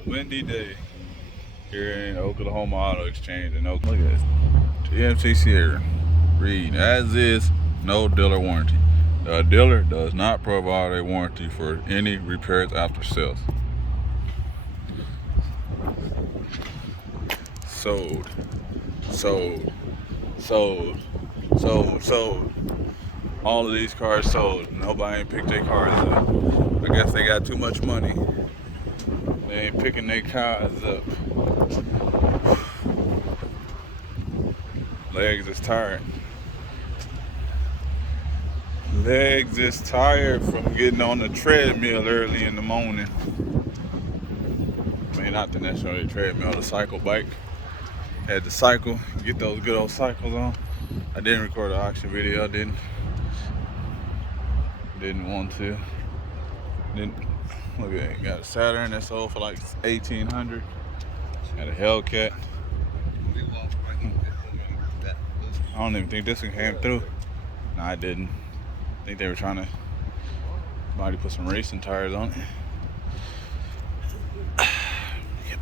a windy day here in Oklahoma Auto Exchange in Oklahoma. Look at this. TMCC here. Read, as is, no dealer warranty. The dealer does not provide a warranty for any repairs after sales. Sold. Sold. Sold. Sold. Sold. All of these cars sold. Nobody ain't picked their cars up. I guess they got too much money. They ain't picking their cars up. Legs is tired. Legs is tired from getting on the treadmill early in the morning. I mean, not the necessarily treadmill, the cycle bike. Had to cycle, get those good old cycles on. I didn't record an auction video. I didn't want to. Look at it. Got a Saturn that sold for like $1,800. Got a Hellcat. I don't even think this one came through. No, I didn't. I think they were trying to somebody put some racing tires on it. Yep.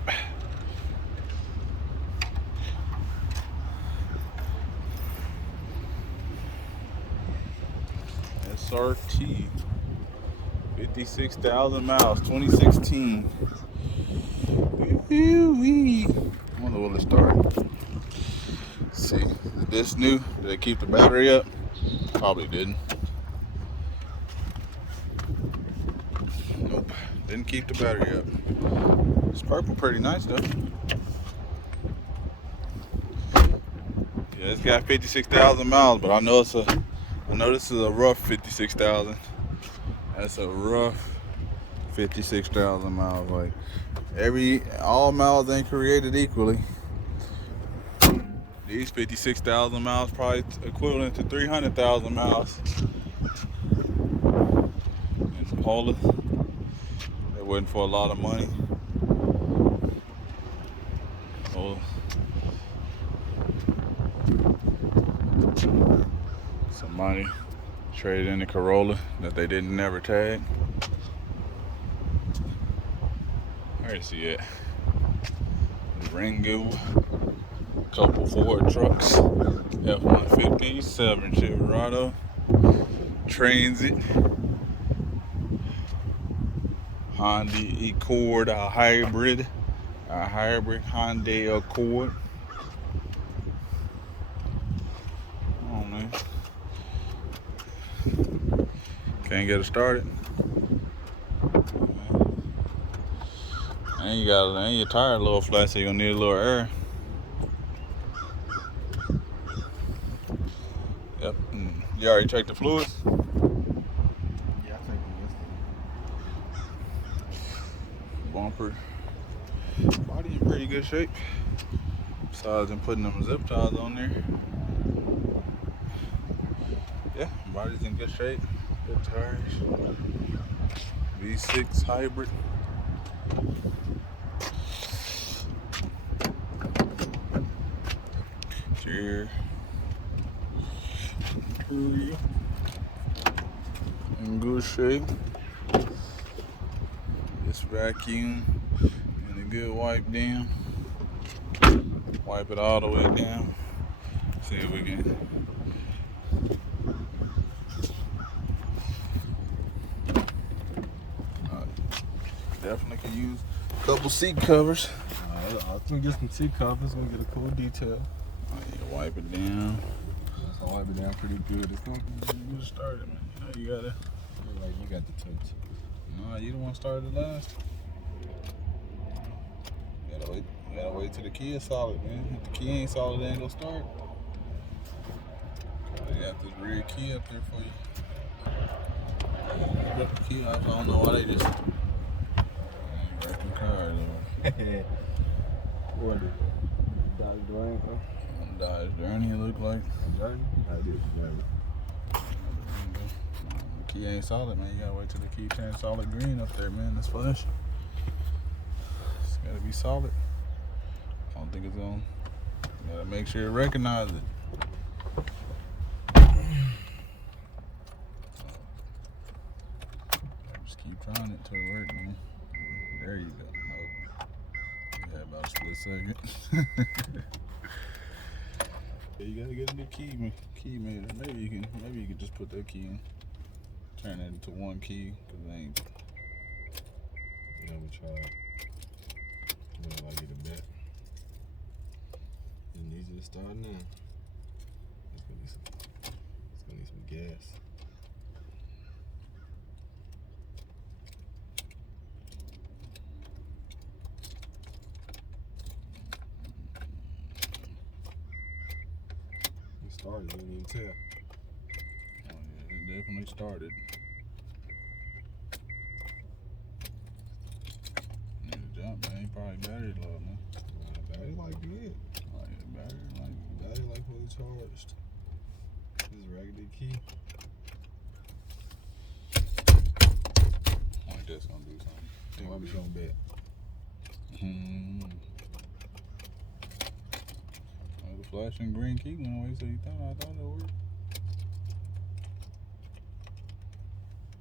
SRT. 56,000 miles, 2016. Wee-wee. I wonder will it start. Let's see, is this new? Did it keep the battery up? Probably didn't. Nope, didn't keep the battery up. This purple pretty nice though. Yeah, it's got 56,000 miles, but I know this is a rough 56,000. That's a rough 56,000 miles. Like all miles ain't created equally. These 56,000 miles probably equivalent to 300,000 miles. And Poland, it wasn't for a lot of money. Oh, somebody traded in the Corolla that they didn't never tag. Where's he at? Ringo. Couple Ford trucks. F-150, 7 Silverado. Transit. Honda Accord, a hybrid Hyundai Accord. Oh man. Can't get it started. And your tire a little flat, so you're gonna need a little air. Yep. You already checked the fluids? Yeah, I think it Bumper. Body in pretty good shape. Besides them putting them zip ties on there. Yeah, body's in good shape. Good tires. V6 hybrid. Interior. In good shape. This vacuum and a good wipe down. Wipe it all the way down. See if we can. Definitely can use a couple seat covers. I'm gonna get some seat covers. Gonna get a cool detail. You wipe it down. I'll wipe it down pretty good. It's gonna You started, man. You gotta. like you got the touch. No, you don't want to start it last. You gotta wait till the key is solid, man. If the key ain't solid, it ain't gonna start. They got this rear key up there for you. Got the key. I don't know why they just wrecking cars. What is it? Dodge Durango? Dodge Journey, it look like. Journey? I did. The key ain't solid, man. You gotta wait till the key turns solid green up there, man. That's flash. It's gotta be solid. I don't think it's on. You gotta make sure you recognize it. Just keep trying it till it works, man. There you go. Nope. about a split second. Yeah, you gotta get a new key meter. Maybe you can just put that key in, turn it into one key, cause it ain't. Yeah, we tried. But if I get it back, it needs to start now. It's gonna need some gas. It started, you didn't even tell. Oh yeah, it definitely started. Need to jump, man. Probably battery low, man. Battery like good. Oh yeah, Battery like fully charged. This raggedy key. I think that's gonna do something. Think what we gonna bet? Well, the flashing green key went away, so I thought it would work.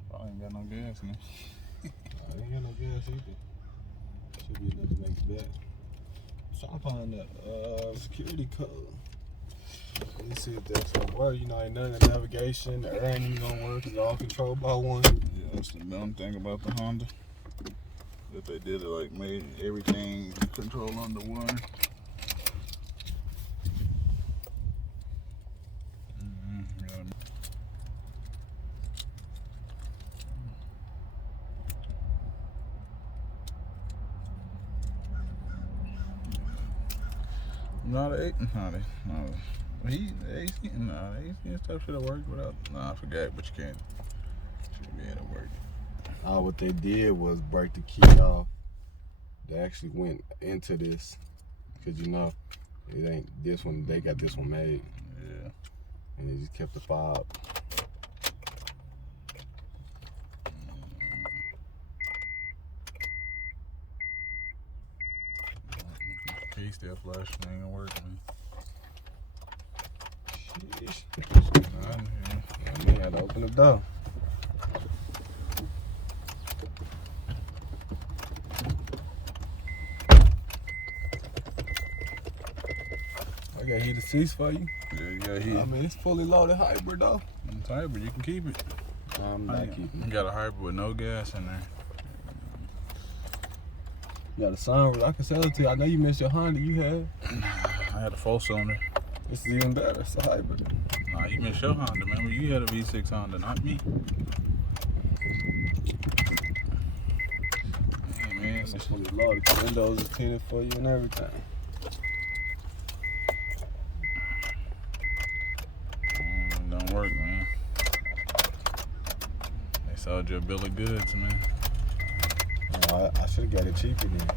Probably ain't got no gas in it. I ain't got no gas either. Should be enough to make it back. So I'm finding the security code. Let's see if that's gonna work. You know, ain't none of the navigation, the air ain't even gonna work. It's all controlled by one. Yeah, that's the dumb thing about the Honda. That they did it like made everything control under one. Yeah. No, the AC and stuff should have worked without. Nah, I forgot, but you can't. Should be able to work. What they did was break the key off. They actually went into this, cause you know, it ain't this one. They got this one made. Yeah. And they just kept the fob. Key still flashing, ain't gonna work, man. Sheesh. Yeah. Man, had to open the door. I got heated seats for you. Yeah, you got heat. I mean, it's fully loaded hybrid though. It's hybrid, you can keep it. I'm not keeping You it. got a hybrid with no gas in there. You got a sunroof. I can sell it to you. I know you missed your Honda you had. I had a 4-cylinder. This is even better. It's a hybrid. Nah, you missed your Honda, man. You had a V6 Honda, not me. Hey, man. It's fully loaded. The windows is tinted for you and everything. Don't work, man. They sold you a bill of goods, man. I should have got it cheaper then.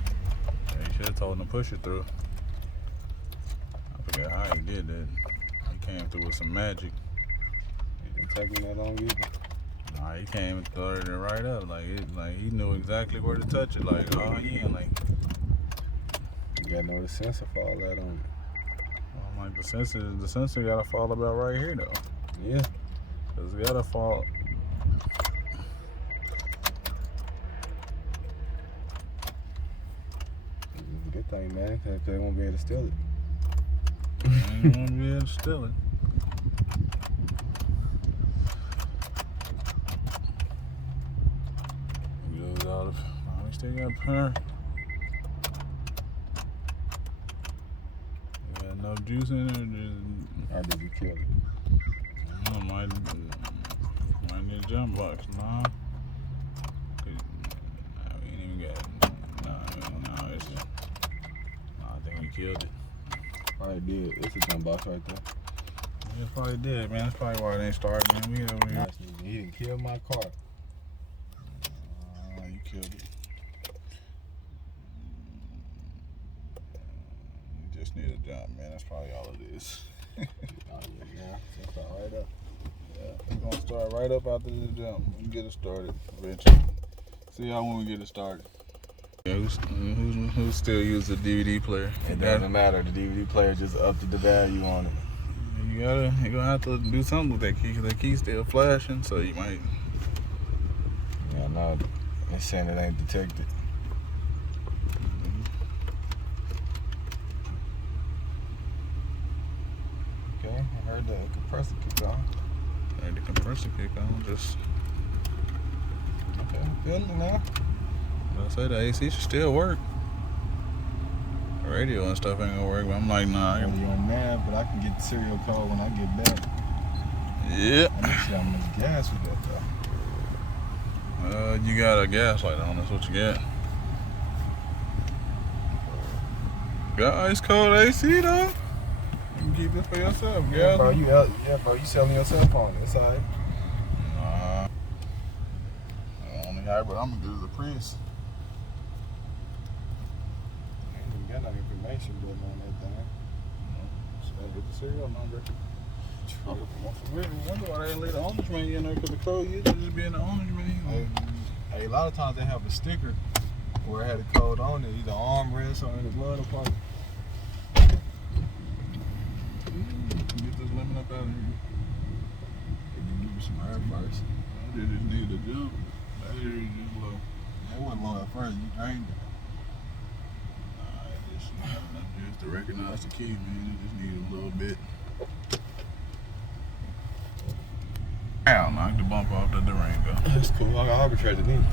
Yeah, you should have told them to push it through. I forget how he did that. He came through with some magic. It didn't take me that long either. Nah, he came and started it right up. Like he knew exactly where to touch it. Like, oh yeah, like. You gotta know the sensor for all that on it. I'm like, the sensor gotta fall about right here though. Yeah. Cause it gotta fall. Good thing, man, cause they won't be able to steal it. Ain't gonna be able to steal it. Goes out of. Oh, we still got power. You got no juice in it. Or did you kill it? I don't know, might need a jump box. Nah. We ain't even got it. No, it's just. Nah, I think we killed it. Probably did. It's a jump box right there. Yeah, it probably did, man. That's probably why it ain't starting, man. We over here. He didn't kill my car. You killed it. You just need a jump, man. That's probably all it is. Oh, yeah. So start right up. Yeah, we're gonna start right up after the jump. We can get it started eventually. See how when we get it started. Yeah, who still use the DVD player? It doesn't matter. The DVD player just upped the value on it. You're gonna have to do something with that key, because that key's still flashing, so you might. Yeah, no, it's saying it ain't detected. heard the compressor kick on. Heard the compressor kick on. Just Okay, I'm feeling it now. I say the AC should still work. The radio and stuff ain't gonna work, but I'm like, nah. I'm on mad, but I can get the serial code when I get back. Yeah. I'm gonna see how much gas we got though. You got a gas light on. That's what you got. Got ice cold AC though. You can keep it for yourself, Yeah, gas. bro, you selling your cell phone. It's alright. Nah. The only hybrid I'm gonna get is a Prius. I ain't even got no information button on that thing. Just gotta get the serial number. True. I really wonder why they didn't leave the owner's manual in there, because the code used to just be in the owner's manual. Hey, a lot of times they have a sticker where it had a code on it, either armrest or in the glove department. Get this lemon up out of here. They can give you some air first. I just need to jump. That is just low. That wasn't low at first, you drained it. Nah, it just not enough juice to recognize the key, man. It just needed a little bit. Ow, knocked the bump off the Durango. That's cool. I got arbitrated then.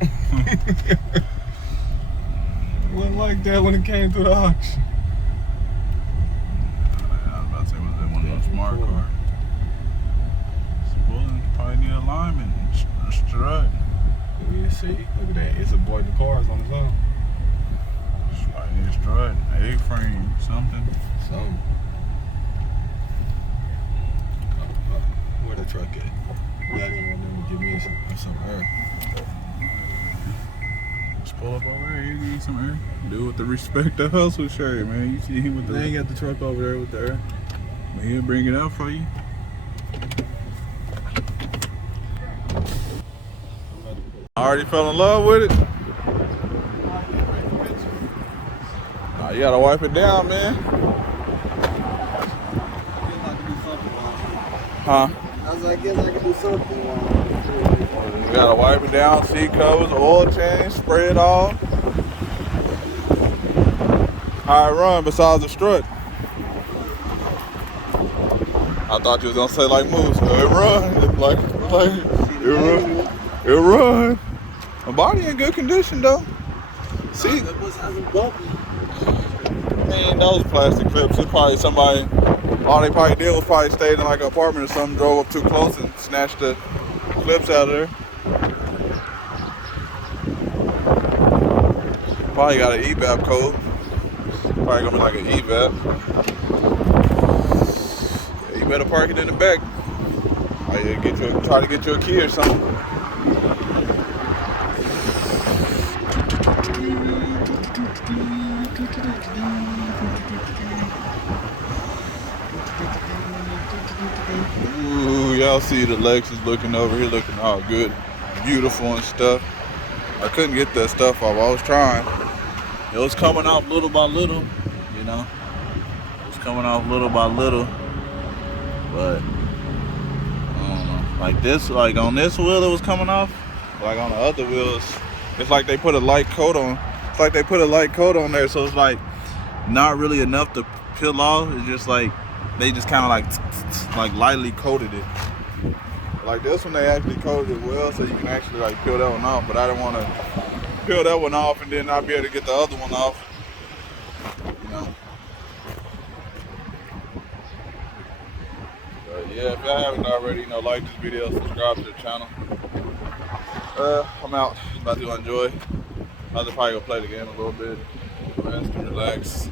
It wasn't like that when it came through the auction. I was about to say, was that one of those smart cars? It's pulling, probably need alignment and strut. Yeah, see, look at that. It's avoiding the cars on its own. Probably need a strut, A-frame, something. Something. Where the truck at? I didn't want them to give me some air. Just pull up over there, you need some air. Do it with the respect the hustle shirt, man. You see him with They ain't the... got the truck over there with the air. But he'll bring it out for you. I already fell in love with it. Nah, you gotta wipe it down, man. Huh? I was like, I guess I can do something. You gotta wipe it down, seat covers, oil change, spray it all. How it run besides the strut? I thought you was gonna say like moose. It run, like it run. The body in good condition though. See, man, those plastic clips. It's probably somebody. All they probably did was probably stayed in like an apartment or something, drove up too close and snatched the clips out of there. Probably got an EVAP code. Probably gonna be like an EVAP. Yeah, you better park it in the back. Or you try to get you a key or something. Ooh, y'all see the Lexus looking over here, looking all good, beautiful and stuff. I couldn't get that stuff off. I was trying. It was coming off little by little, you know. It was coming off little by little, but I don't know. Like this, like on this wheel, it was coming off. Like on the other wheels, it's like they put a light coat on. It's like they put a light coat on there, so it's like not really enough to peel off. It's just like they just kind of like lightly coated it. Like this one, they actually coated it well, so you can actually like peel that one off. But I didn't want to peel that one off and then not be able to get the other one off. You know. But yeah, if y'all haven't already, you know, like this video, subscribe to the channel. I'm out. About to enjoy. I'll probably go play the game a little bit, rest and relax.